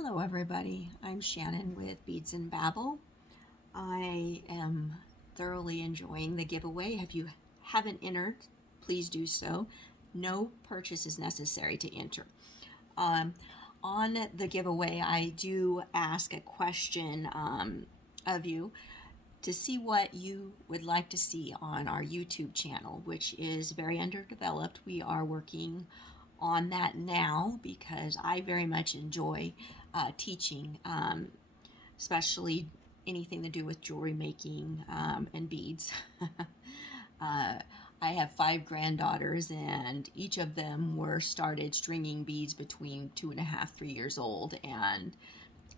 Hello everybody, I'm Shannon with Beads and Babble. I am thoroughly enjoying the giveaway. If you haven't entered, please do so. No purchase is necessary to enter. Um, on the giveaway, I do ask a question of you to see what you would like to see on our YouTube channel, which is very underdeveloped. We are working on that now because I very much enjoy teaching, especially anything to do with jewelry making and beads. I have 5 granddaughters, and each of them were started stringing beads between 2.5, 3 years old, and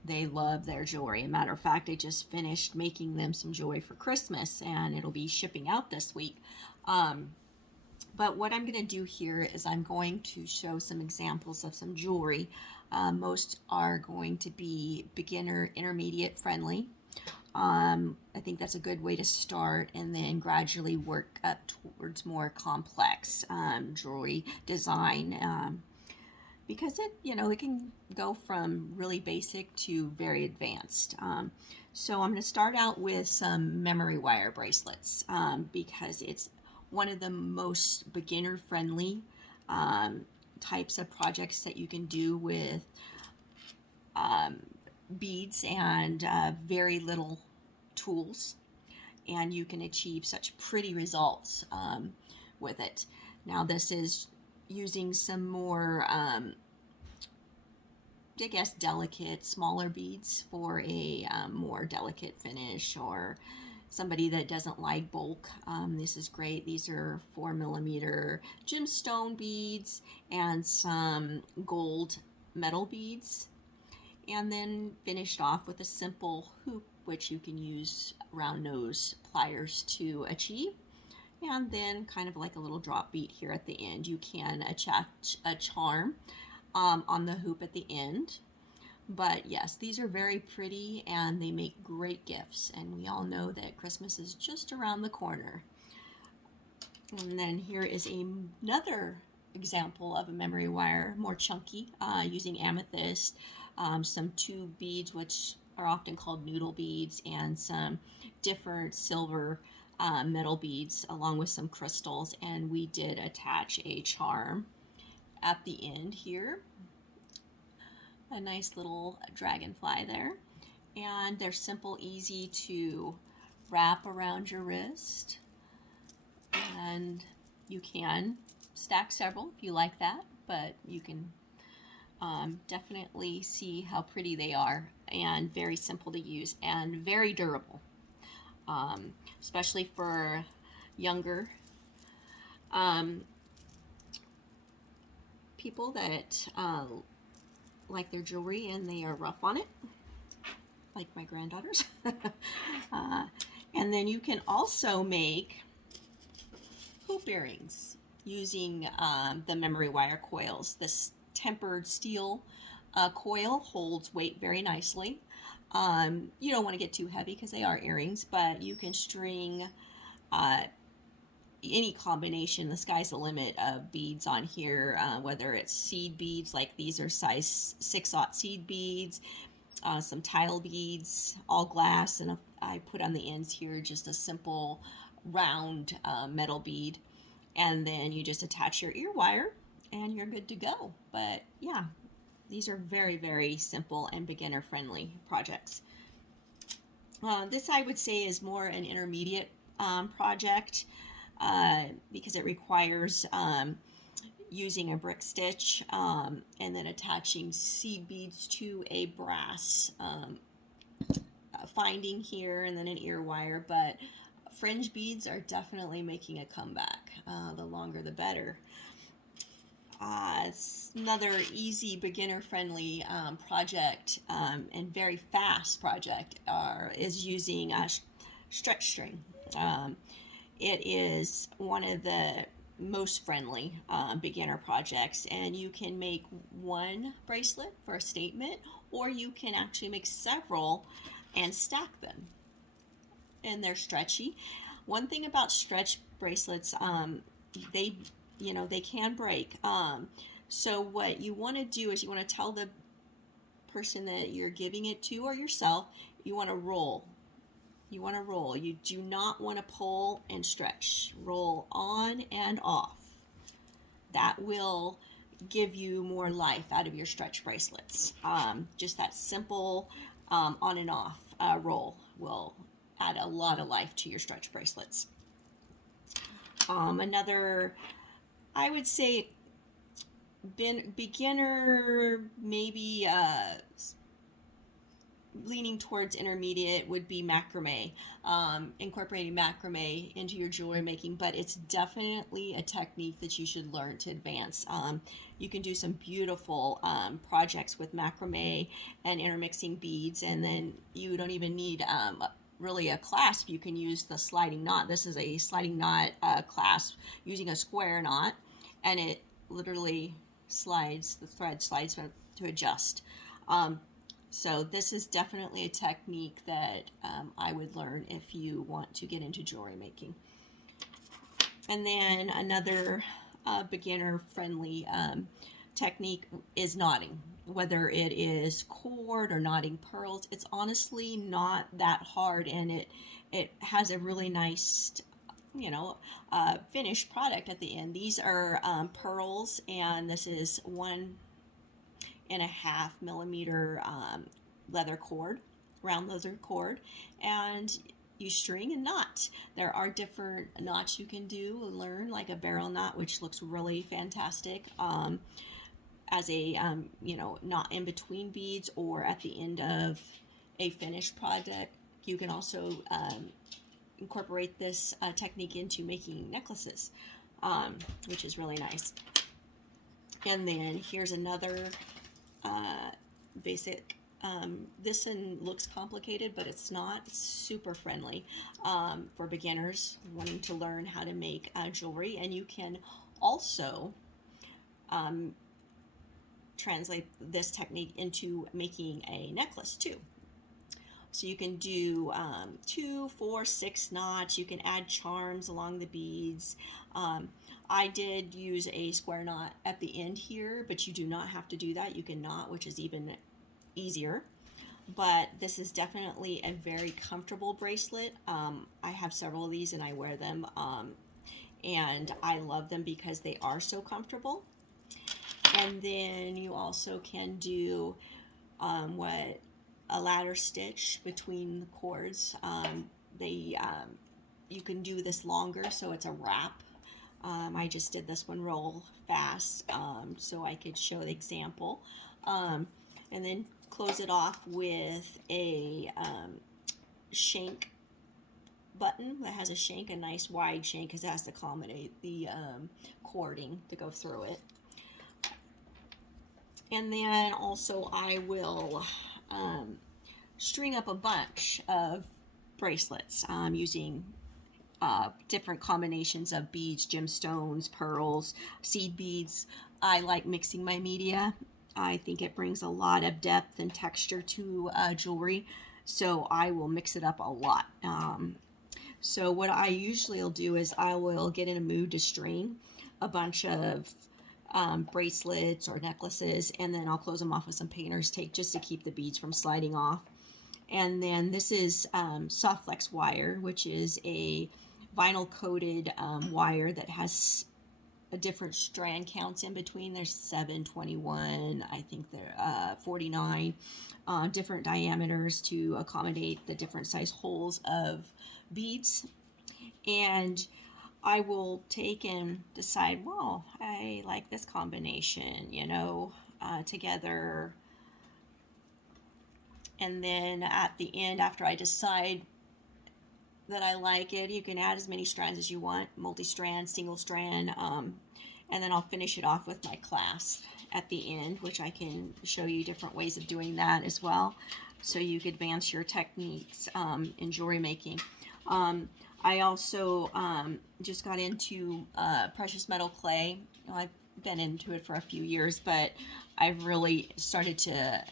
they love their jewelry. Matter of fact, I just finished making them some jewelry for Christmas, and it'll be shipping out this week. But what I'm going to do here is I'm going to show some examples of some jewelry. Most are going to be beginner, intermediate friendly. I think that's a good way to start, and then gradually work up towards more complex jewelry design, because it can go from really basic to very advanced. So I'm going to start out with some memory wire bracelets, because it's one of the most beginner friendly types of projects that you can do with um, beads and very little tools, and you can achieve such pretty results with it. Now this is using some more I guess delicate, smaller beads for a more delicate finish, or somebody that doesn't like bulk. This is great. These are 4mm gemstone beads and some gold metal beads, and then finished off with a simple hoop, which you can use round nose pliers to achieve. And then kind of like a little drop bead here at the end. You can attach a charm on the hoop at the end. But yes, these are very pretty and they make great gifts. And we all know that Christmas is just around the corner. And then here is another example of a memory wire, more chunky, using amethyst, some tube beads, which are often called noodle beads, and some different silver metal beads along with some crystals. And we did attach a charm at the end here, a nice little dragonfly there, and they're simple, easy to wrap around your wrist, and you can stack several if you like that, but you can definitely see how pretty they are, and very simple to use and very durable, especially for younger people that like their jewelry and they are rough on it, like my granddaughters. And then you can also make hoop earrings using the memory wire coils. This tempered steel coil holds weight very nicely. You don't want to get too heavy because they are earrings, but you can string any combination. The sky's the limit of beads on here, whether it's seed beads, like these are size 6/0 seed beads, some tile beads, all glass, and I put on the ends here just a simple round metal bead, and then you just attach your ear wire and you're good to go. But yeah, these are very, very simple and beginner friendly projects. This I would say is more an intermediate project, because it requires using a brick stitch and then attaching seed beads to a brass finding here, and then an ear wire. But fringe beads are definitely making a comeback. The longer the better. It's another easy, beginner-friendly project, and very fast project is using a stretch string. It is one of the most friendly beginner projects, and you can make one bracelet for a statement, or you can actually make several and stack them, and they're stretchy. One thing about stretch bracelets, they they can break. So what you want to do is you want to tell the person that you're giving it to or yourself, you want to roll. You want to roll. You do not want to pull and stretch. Roll on and off. That will give you more life out of your stretch bracelets. Just that simple on and off roll will add a lot of life to your stretch bracelets. Another, I would say, beginner, maybe leaning towards intermediate, would be macrame. Incorporating macrame into your jewelry making, but it's definitely a technique that you should learn to advance. You can do some beautiful projects with macrame and intermixing beads, and then you don't even need really a clasp. You can use the sliding knot. This is a sliding knot clasp using a square knot, and it literally slides, the thread slides to adjust. So this is definitely a technique that I would learn if you want to get into jewelry making. And then another beginner-friendly technique is knotting. Whether it is cord or knotting pearls, it's honestly not that hard, and it has a really nice, finished product at the end. These are pearls, and this is 1.5 millimeter leather cord, round leather cord, and you string and knot. There are different knots you can do and learn, like a barrel knot, which looks really fantastic as a knot in between beads or at the end of a finished project. You can also incorporate this technique into making necklaces, which is really nice. And then here's another basic, this one looks complicated, but it's not. It's super friendly for beginners wanting to learn how to make jewelry. And you can also translate this technique into making a necklace too. So you can do 2, 4, 6 knots. You can add charms along the beads. I did use a square knot at the end here, but you do not have to do that. You can knot, which is even easier. But this is definitely a very comfortable bracelet. I have several of these and I wear them, and I love them because they are so comfortable. And then you also can do a ladder stitch between the cords. You can do this longer, so it's a wrap. I just did this one real fast so I could show the example. And then close it off with a shank button that has a shank, a nice wide shank, because it has to accommodate the cording to go through it. And then also I will string up a bunch of bracelets using different combinations of beads, gemstones, pearls, seed beads. I like mixing my media. I think it brings a lot of depth and texture to jewelry, so I will mix it up a lot. So what I usually will do is I will get in a mood to string a bunch of bracelets or necklaces, and then I'll close them off with some painter's tape just to keep the beads from sliding off. And then this is soft flex wire, which is a vinyl coated wire that has a different strand counts in between. There's 7, 21, I think there 49 different diameters to accommodate the different size holes of beads. And I will take and decide, well, I like this combination, together. And then at the end, after I decide that I like it, you can add as many strands as you want, multi-strand, single strand, and then I'll finish it off with my clasp at the end, which I can show you different ways of doing that as well, so you can advance your techniques in jewelry making. I also just got into precious metal clay. I've been into it for a few years, but I've really started to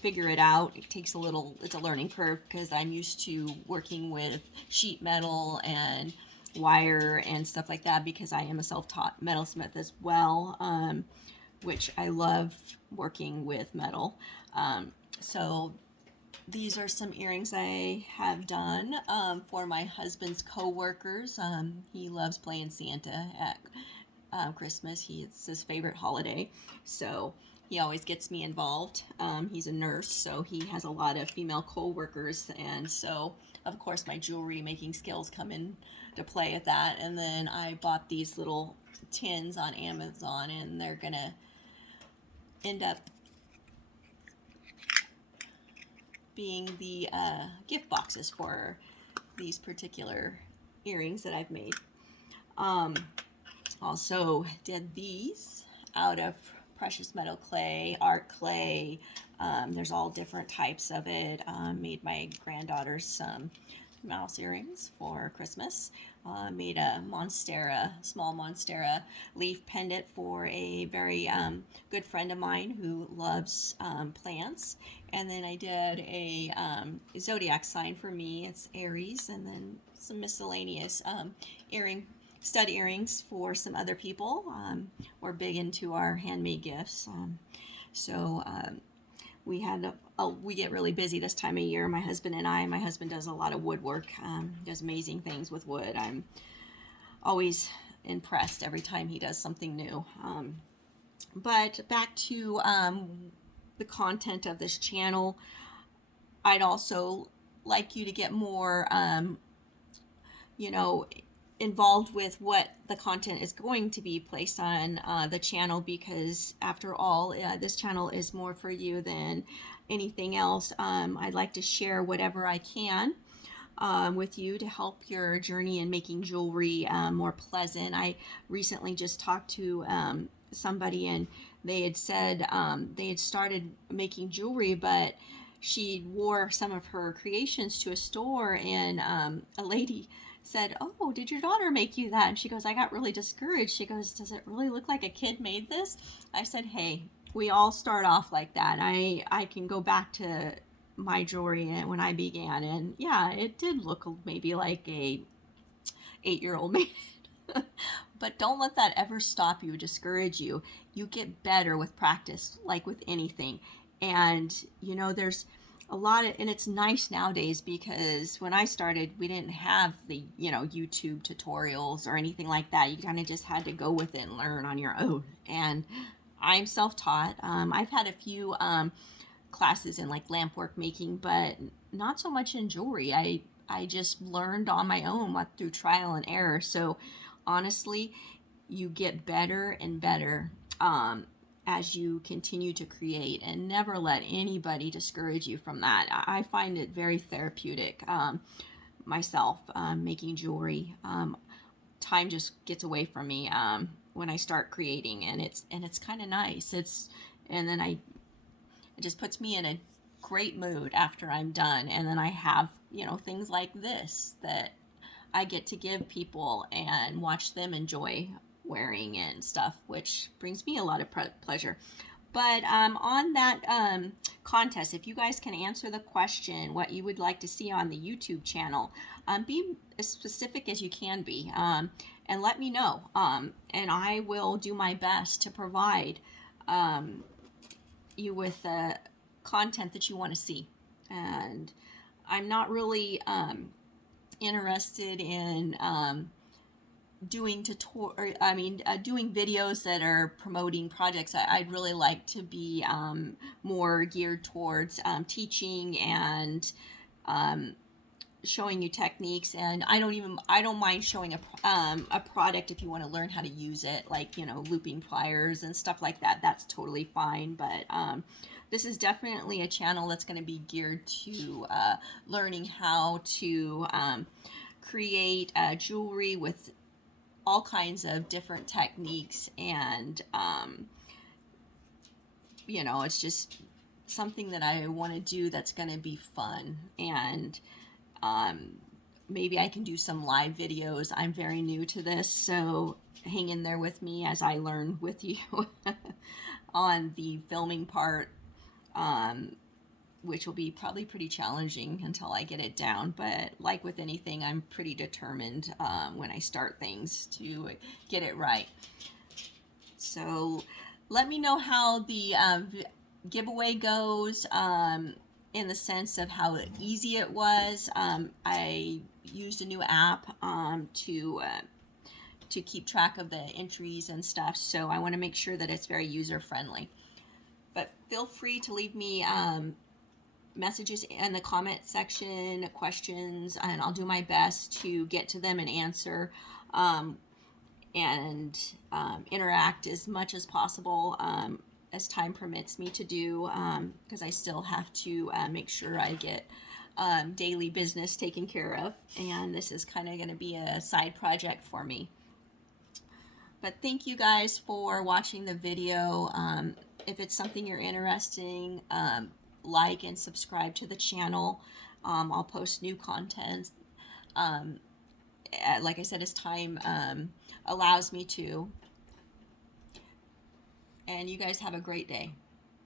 figure it out. It takes it's a learning curve because I'm used to working with sheet metal and wire and stuff like that, because I am a self-taught metalsmith as well. which I love working with metal. So these are some earrings I have done for my husband's co-workers. He loves playing Santa at Christmas. It's his favorite holiday, so he always gets me involved. He's a nurse, so he has a lot of female co-workers, and so of course my jewelry making skills come in to play at that. And then I bought these little tins on Amazon, and they're gonna end up being the gift boxes for these particular earrings that I've made. Also did these out of precious metal clay, art clay. There's all different types of it. Made my granddaughters some mouse earrings for Christmas. Made a small monstera leaf pendant for a very good friend of mine who loves plants. And then I did a zodiac sign for me. It's Aries, and then some miscellaneous stud earrings for some other people. We're big into our handmade gifts. So we get really busy this time of year, my husband and I. My husband does a lot of woodwork, does amazing things with wood. I'm always impressed every time he does something new. But back to the content of this channel, I'd also like you to get more, involved with what the content is going to be placed on the channel, because after all, this channel is more for you than anything else. I'd like to share whatever I can with you to help your journey in making jewelry more pleasant. I recently just talked to somebody, and they had said they had started making jewelry, but she wore some of her creations to a store, and a lady said, "Oh, did your daughter make you that?" And she goes, "I got really discouraged." She goes, "Does it really look like a kid made this?" I said, "Hey, we all start off like that. I can go back to my jewelry and when I began, and yeah, it did look maybe like a 8-year-old made it." But don't let that ever stop you, discourage you. You get better with practice, like with anything. And there's a lot of, and it's nice nowadays, because when I started, we didn't have the YouTube tutorials or anything like that. You kind of just had to go with it and learn on your own. And I'm self-taught. I've had a few classes in like lamp work making, but not so much in jewelry. I just learned on my own through trial and error. So honestly, you get better and better as you continue to create, and never let anybody discourage you from that. I find it very therapeutic myself, making jewelry. Time just gets away from me when I start creating, and it's kind of nice. And then it just puts me in a great mood after I'm done. And then I have things like this that I get to give people and watch them enjoy wearing and stuff, which brings me a lot of pleasure. But on that contest, if you guys can answer the question what you would like to see on the YouTube channel, be as specific as you can be, and let me know, and I will do my best to provide you with the content that you want to see. And I'm not really interested in doing videos that are promoting projects. I'd really like to be more geared towards teaching and showing you techniques. And I don't mind showing a product if you want to learn how to use it, like looping pliers and stuff like that. That's totally fine. But this is definitely a channel that's going to be geared to learning how to create jewelry with all kinds of different techniques. And it's just something that I want to do that's going to be fun. And maybe I can do some live videos. I'm very new to this, so hang in there with me as I learn with you on the filming part, which will be probably pretty challenging until I get it down. But like with anything, I'm pretty determined when I start things to get it right. So let me know how the giveaway goes, in the sense of how easy it was. I used a new app to keep track of the entries and stuff, so I want to make sure that it's very user friendly. But feel free to leave me messages in the comment section, questions, and I'll do my best to get to them and answer, and interact as much as possible, as time permits me to do, because I still have to make sure I get daily business taken care of, and this is kind of going to be a side project for me. But thank you guys for watching the video. If it's something you're interested in, like and subscribe to the channel. I'll post new content, like I said, as time allows me to. And you guys have a great day.